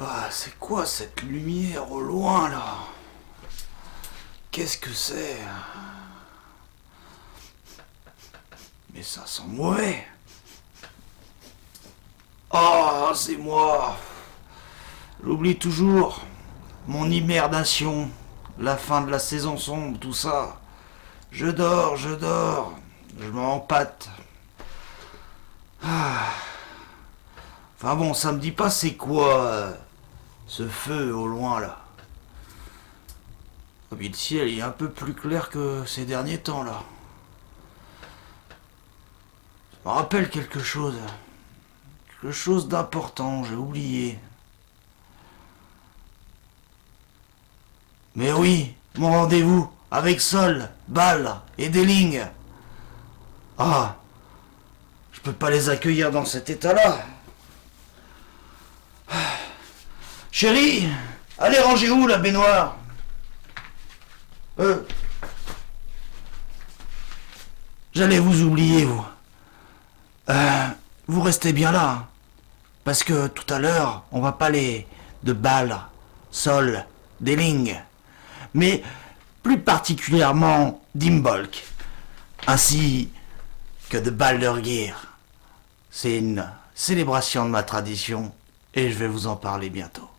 Ah, c'est quoi cette lumière au loin là? Qu'est-ce que c'est? Mais ça sent mauvais. Ah, c'est moi. J'oublie toujours mon hibernation, la fin de la saison sombre, tout ça. Je dors, je m'empâte. Enfin bon, ça me dit pas c'est quoi ce feu au loin là. Et puis le ciel est un peu plus clair que ces derniers temps là. Ça me rappelle quelque chose. Quelque chose d'important, j'ai oublié. Mais oui, mon rendez-vous avec Sol, Bal et Deling. Ah, je peux pas les accueillir dans cet état-là. Chérie, allez ranger où la baignoire? J'allais vous oublier, vous. Vous restez bien là, hein, parce que tout à l'heure, on va parler de Bal, Sol, Deling, mais plus particulièrement d'Imbolc, ainsi que de Baldurgear. C'est une célébration de ma tradition et je vais vous en parler bientôt.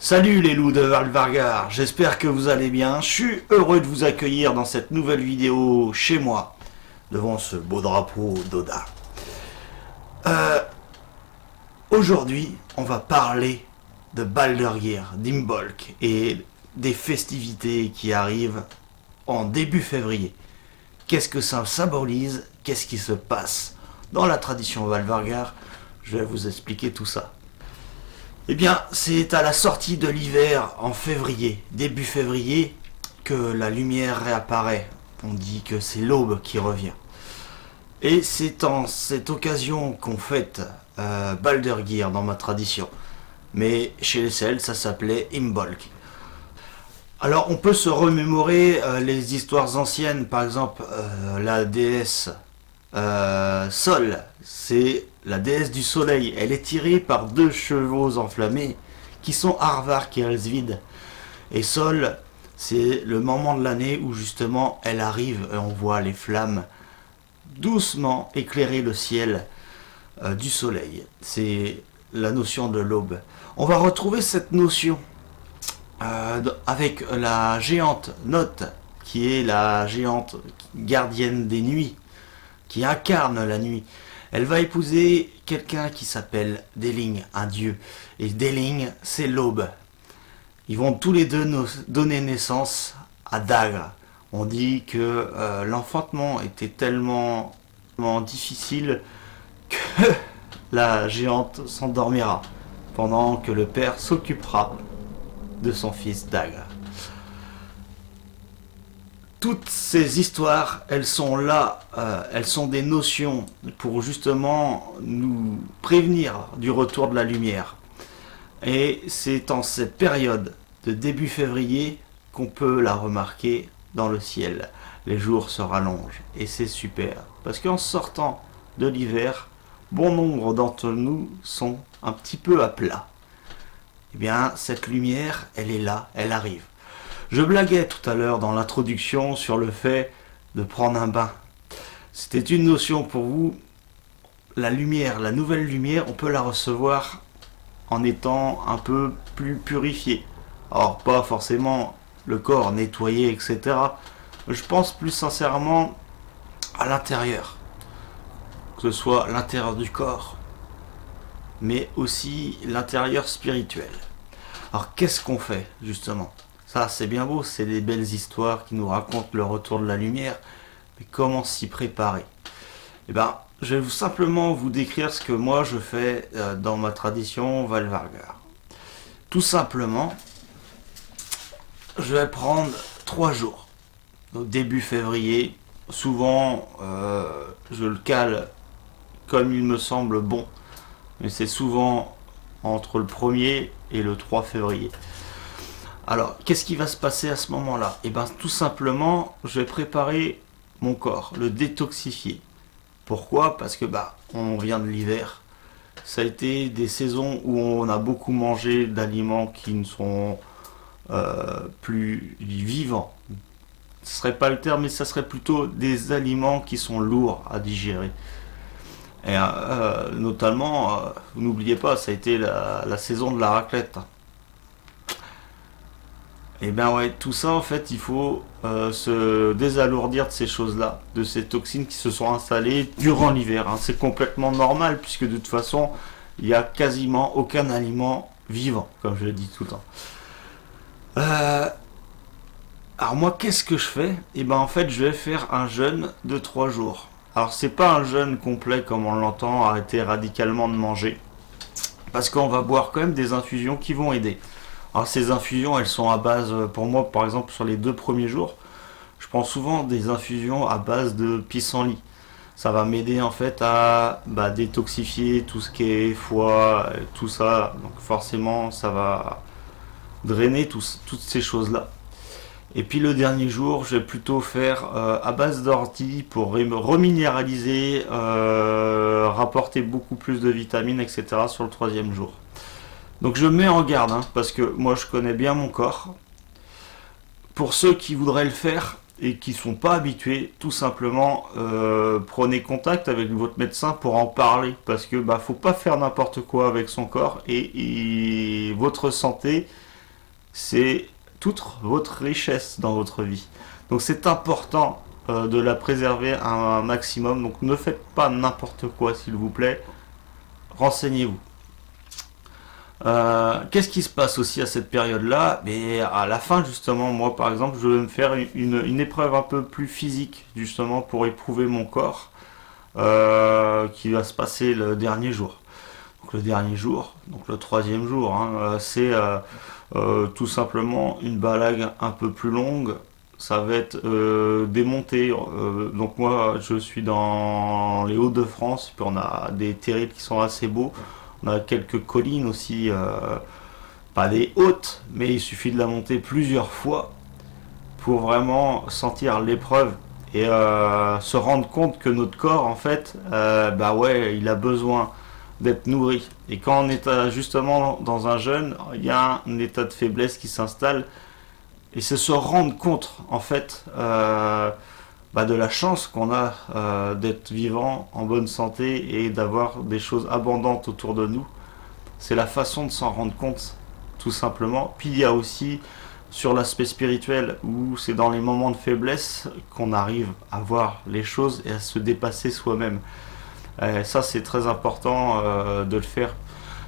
Salut les loups de Valvargar, j'espère que vous allez bien. Je suis heureux de vous accueillir dans cette nouvelle vidéo chez moi, devant ce beau drapeau d'Oda. Aujourd'hui, on va parler de Baldurgear, d'Imbolc et des festivités qui arrivent en début février. Qu'est-ce que ça symbolise? Qu'est-ce qui se passe dans la tradition Valvargar? Je vais vous expliquer tout ça. Eh bien, c'est à la sortie de l'hiver en février, début février, que la lumière réapparaît. On dit que c'est l'aube qui revient. Et c'est en cette occasion qu'on fête Baldurgear dans ma tradition. Mais chez les Celtes, ça s'appelait Imbolc. Alors, on peut se remémorer les histoires anciennes, par exemple, la déesse Sol, c'est la déesse du soleil. Elle est tirée par deux chevaux enflammés qui sont Arvark et Elsvid. Et Sol, c'est le moment de l'année où justement elle arrive et on voit les flammes doucement éclairer le ciel du soleil. C'est la notion de l'aube. On va retrouver cette notion avec la géante Note, qui est la géante gardienne des nuits, qui incarne la nuit. Elle va épouser quelqu'un qui s'appelle Deling, un dieu. Et Deling, c'est l'aube. Ils vont tous les deux donner naissance à Dagr. On dit que l'enfantement était tellement difficile que la géante s'endormira pendant que le père s'occupera de son fils Dagr. Toutes ces histoires, elles sont là, elles sont des notions pour justement nous prévenir du retour de la lumière. Et c'est en cette période de début février qu'on peut la remarquer dans le ciel. Les jours se rallongent et c'est super. Parce qu'en sortant de l'hiver, bon nombre d'entre nous sont un petit peu à plat. Eh bien, cette lumière, elle est là, elle arrive. Je blaguais tout à l'heure dans l'introduction sur le fait de prendre un bain. C'était une notion pour vous. La lumière, la nouvelle lumière, on peut la recevoir en étant un peu plus purifié. Alors, pas forcément le corps nettoyé, etc. Je pense plus sincèrement à l'intérieur. Que ce soit l'intérieur du corps, mais aussi l'intérieur spirituel. Alors, qu'est-ce qu'on fait, justement? Ça, c'est bien beau, c'est des belles histoires qui nous racontent le retour de la lumière, mais comment s'y préparer? Eh bien, je vais simplement vous décrire ce que moi je fais dans ma tradition Valvargar. Tout simplement, je vais prendre 3 jours. Donc, début février, souvent je le cale comme il me semble bon, mais c'est souvent entre le 1er et le 3 février. Alors, qu'est-ce qui va se passer à ce moment-là? Eh bien, tout simplement, je vais préparer mon corps, le détoxifier. Pourquoi? Parce que on vient de l'hiver. Ça a été des saisons où on a beaucoup mangé d'aliments qui ne sont plus vivants. Ce serait pas le terme, mais ça serait plutôt des aliments qui sont lourds à digérer. Et notamment, n'oubliez pas, ça a été la saison de la raclette. Et bien ouais, tout ça en fait, il faut se désalourdir de ces choses-là, de ces toxines qui se sont installées durant l'hiver. Hein. C'est complètement normal puisque de toute façon, il n'y a quasiment aucun aliment vivant, comme je le dis tout le temps. Euh, alors moi, qu'est-ce que je fais? Et ben en fait, je vais faire un jeûne de 3 jours. Alors c'est pas un jeûne complet comme on l'entend, arrêter radicalement de manger, parce qu'on va boire quand même des infusions qui vont aider. Alors ces infusions, elles sont à base, pour moi par exemple sur les 2 premiers jours, je prends souvent des infusions à base de pissenlit. Ça va m'aider en fait à détoxifier tout ce qui est foie, tout ça. Donc forcément, ça va drainer toutes ces choses-là. Et puis le dernier jour, je vais plutôt faire à base d'ortie pour reminéraliser, rapporter beaucoup plus de vitamines, etc. sur le 3e jour. Donc je me mets en garde, hein, parce que moi je connais bien mon corps. Pour ceux qui voudraient le faire et qui ne sont pas habitués, tout simplement prenez contact avec votre médecin pour en parler. Parce que faut pas faire n'importe quoi avec son corps et votre santé, c'est toute votre richesse dans votre vie. Donc c'est important de la préserver un maximum. Donc ne faites pas n'importe quoi s'il vous plaît. Renseignez-vous. Qu'est-ce qui se passe aussi à cette période-là? Mais à la fin, justement, moi par exemple, je vais me faire une épreuve un peu plus physique, justement, pour éprouver mon corps, qui va se passer le dernier jour. Donc le dernier jour, donc le 3e jour, hein, c'est tout simplement une balade un peu plus longue. Ça va être des montées. Donc moi, je suis dans les Hauts-de-France, puis on a des terrils qui sont assez beaux. On a quelques collines aussi, pas des hautes, mais il suffit de la monter plusieurs fois pour vraiment sentir l'épreuve et se rendre compte que notre corps, en fait, ouais, il a besoin d'être nourri. Et quand on est justement dans un jeûne, il y a un état de faiblesse qui s'installe et c'est se rendre compte, en fait, de la chance qu'on a d'être vivant, en bonne santé et d'avoir des choses abondantes autour de nous. C'est la façon de s'en rendre compte, tout simplement. Puis il y a aussi sur l'aspect spirituel, où c'est dans les moments de faiblesse qu'on arrive à voir les choses et à se dépasser soi-même. Ça, c'est très important de le faire.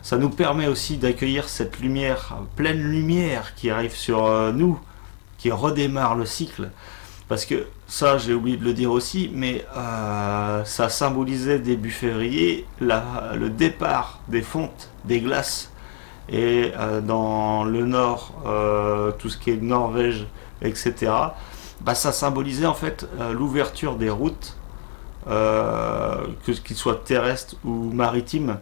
Ça nous permet aussi d'accueillir cette lumière, pleine lumière qui arrive sur nous, qui redémarre le cycle. Parce que ça, j'ai oublié de le dire aussi, mais ça symbolisait début février le départ des fontes, des glaces. Et dans le nord, tout ce qui est Norvège, etc., ça symbolisait en fait l'ouverture des routes, que ce qu'ils soient terrestres ou maritimes.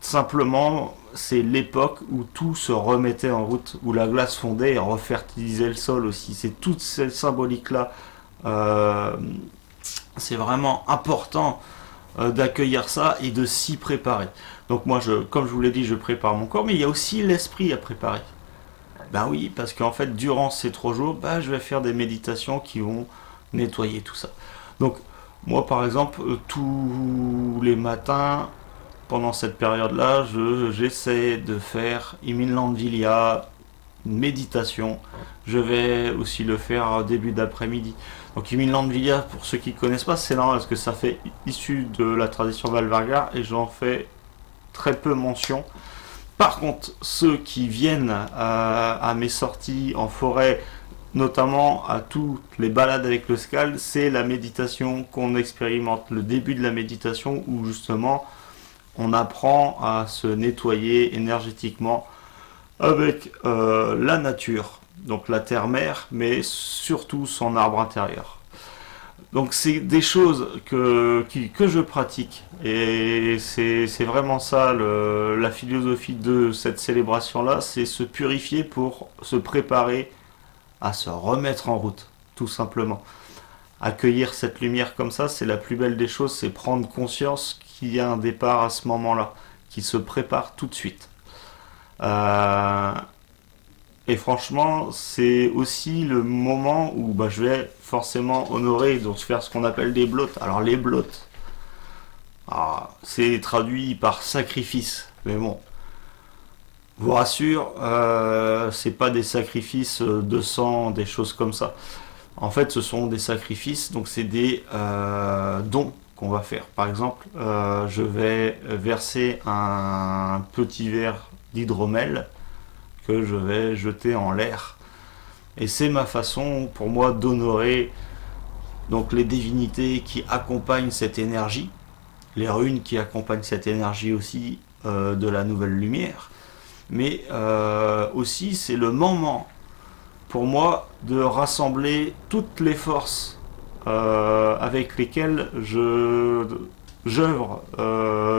Simplement, c'est l'époque où tout se remettait en route, où la glace fondait et refertilisait le sol aussi. C'est toute cette symbolique-là. C'est vraiment important d'accueillir ça et de s'y préparer. Donc moi, comme je vous l'ai dit, je prépare mon corps, mais il y a aussi l'esprit à préparer. Ben oui, parce qu'en fait, durant ces 3 jours, je vais faire des méditations qui vont nettoyer tout ça. Donc, moi, par exemple, tous les matins, pendant cette période-là, j'essaie de faire Iminlandvilja, une méditation. Je vais aussi le faire au début d'après-midi. Donc Iminlandvilja, pour ceux qui ne connaissent pas, c'est normal parce que ça fait issu de la tradition Valvargar et j'en fais très peu mention. Par contre, ceux qui viennent à mes sorties en forêt, notamment à toutes les balades avec le skal, c'est la méditation qu'on expérimente, le début de la méditation où justement on apprend à se nettoyer énergétiquement avec la nature, donc la terre-mère, mais surtout son arbre intérieur. Donc c'est des choses que je pratique et c'est vraiment ça la philosophie de cette célébration-là, c'est se purifier pour se préparer à se remettre en route, tout simplement. Accueillir cette lumière comme ça, c'est la plus belle des choses, c'est prendre conscience qu'il y a un départ à ce moment-là, qui se prépare tout de suite. Euh, et franchement, c'est aussi le moment où bah, je vais forcément honorer, donc faire ce qu'on appelle des blots. Alors les blots, c'est traduit par sacrifice, mais bon, je vous rassure, c'est pas des sacrifices de sang, des choses comme ça. En fait, ce sont des sacrifices, donc c'est des dons qu'on va faire. Par exemple, je vais verser un petit verre d'hydromel que je vais jeter en l'air. Et c'est ma façon pour moi d'honorer donc les divinités qui accompagnent cette énergie, les runes qui accompagnent cette énergie aussi de la nouvelle lumière. Mais aussi c'est le moment pour moi de rassembler toutes les forces avec lesquelles j'œuvre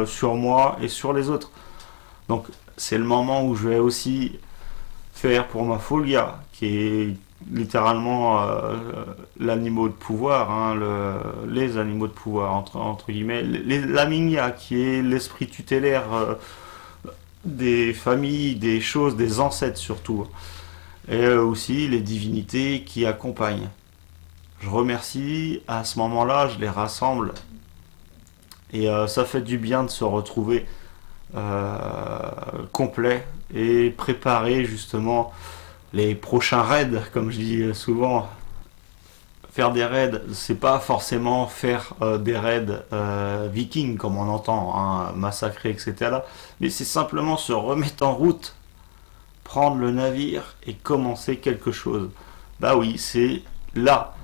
sur moi et sur les autres. Donc c'est le moment où je vais aussi faire pour ma Folia, qui est littéralement l'animal de pouvoir, hein, les animaux de pouvoir, entre guillemets, la Minya, qui est l'esprit tutélaire des familles, des choses, des ancêtres surtout, et aussi les divinités qui accompagnent. Je remercie, à ce moment-là, je les rassemble, et ça fait du bien de se retrouver euh, complet et préparer justement les prochains raids, comme je dis souvent. Faire des raids, c'est pas forcément faire des raids vikings comme on entend, hein, massacrer, etc. Mais c'est simplement se remettre en route, prendre le navire et commencer quelque chose. Bah oui, c'est là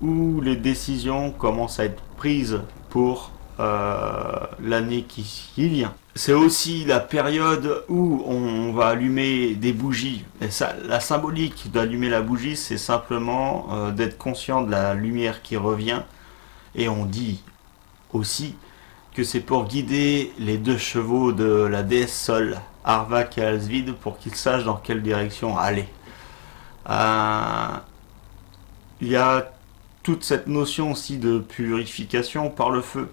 où les décisions commencent à être prises pour l'année qui vient. C'est aussi la période où on va allumer des bougies. Et ça, la symbolique d'allumer la bougie, c'est simplement d'être conscient de la lumière qui revient. Et on dit aussi que c'est pour guider les deux chevaux de la déesse Sol, Arvak et Alsvid, pour qu'ils sachent dans quelle direction aller. Euh, Il y a toute cette notion aussi de purification par le feu.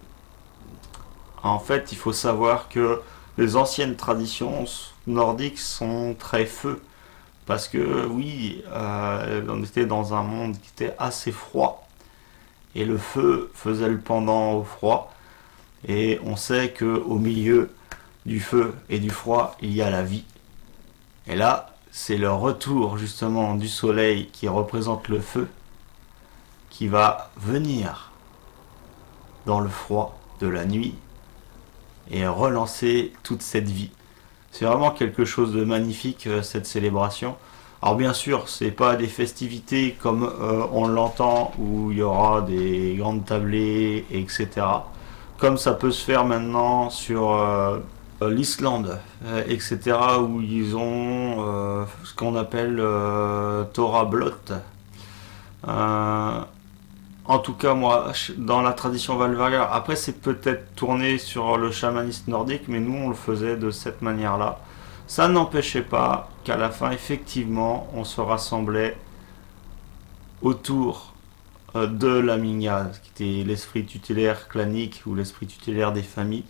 En fait, il faut savoir que les anciennes traditions nordiques sont très feu. Parce que oui, on était dans un monde qui était assez froid. Et le feu faisait le pendant au froid. Et on sait qu'au milieu du feu et du froid, il y a la vie. Et là, c'est le retour justement du soleil qui représente le feu qui va venir dans le froid de la nuit et relancer toute cette vie. C'est vraiment quelque chose de magnifique cette célébration. Alors bien sûr, c'est pas des festivités comme on l'entend où il y aura des grandes tablées, etc. Comme ça peut se faire maintenant sur l'Islande, etc. où ils ont ce qu'on appelle Torah Blot. Euh, En tout cas, moi, dans la tradition Valvagar, après c'est peut-être tourné sur le chamanisme nordique, mais nous on le faisait de cette manière-là. Ça n'empêchait pas qu'à la fin, effectivement, on se rassemblait autour de la Minya, qui était l'esprit tutélaire clanique ou l'esprit tutélaire des familles,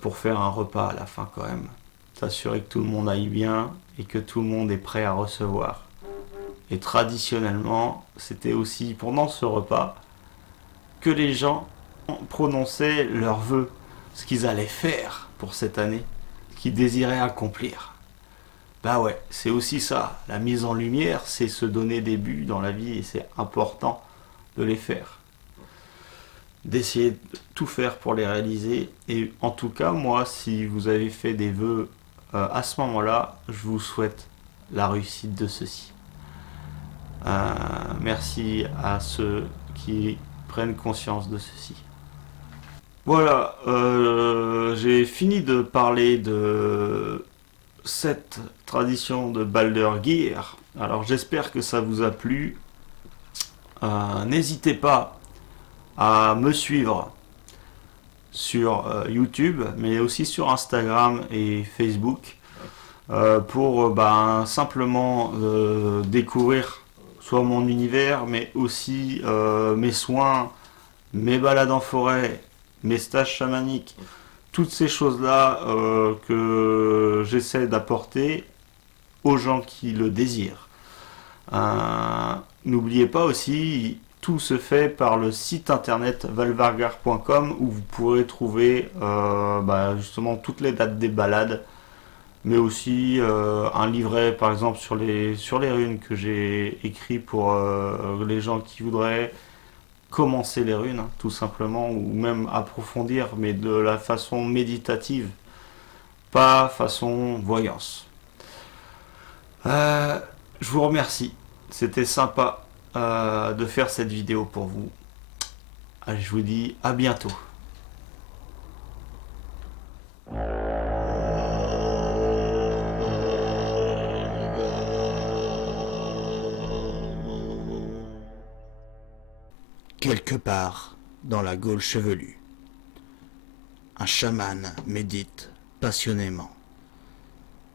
pour faire un repas à la fin quand même. S'assurer que tout le monde aille bien et que tout le monde est prêt à recevoir. Et traditionnellement, c'était aussi pendant ce repas que les gens prononçaient leurs vœux, ce qu'ils allaient faire pour cette année, ce qu'ils désiraient accomplir. Bah ouais, c'est aussi ça. La mise en lumière, c'est se donner des buts dans la vie et c'est important de les faire. D'essayer de tout faire pour les réaliser. Et en tout cas, moi, si vous avez fait des vœux à ce moment-là, je vous souhaite la réussite de ceci. Merci à ceux qui prennent conscience de ceci. Voilà, j'ai fini de parler de cette tradition de Baldur's Gear. Alors j'espère que ça vous a plu. n'hésitez pas à me suivre sur YouTube, mais aussi sur Instagram et Facebook, pour simplement découvrir soit mon univers, mais aussi mes soins, mes balades en forêt, mes stages chamaniques, toutes ces choses-là que j'essaie d'apporter aux gens qui le désirent. N'oubliez pas aussi, tout se fait par le site internet valvargar.com où vous pourrez trouver justement toutes les dates des balades, mais aussi un livret par exemple sur les runes que j'ai écrit pour les gens qui voudraient commencer les runes, hein, tout simplement, ou même approfondir, mais de la façon méditative, pas façon voyance. Je vous remercie, c'était sympa de faire cette vidéo pour vous. Allez, je vous dis à bientôt. Quelque part dans la Gaule chevelue, un chaman médite passionnément.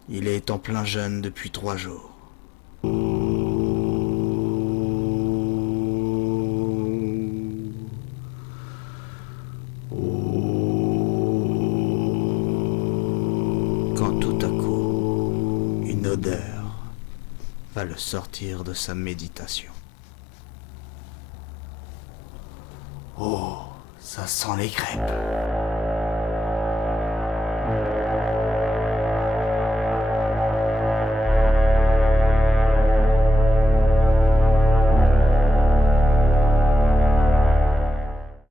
Il est en plein jeûne depuis 3 jours. Quand tout à coup, une odeur va le sortir de sa méditation. Oh, ça sent les crêpes.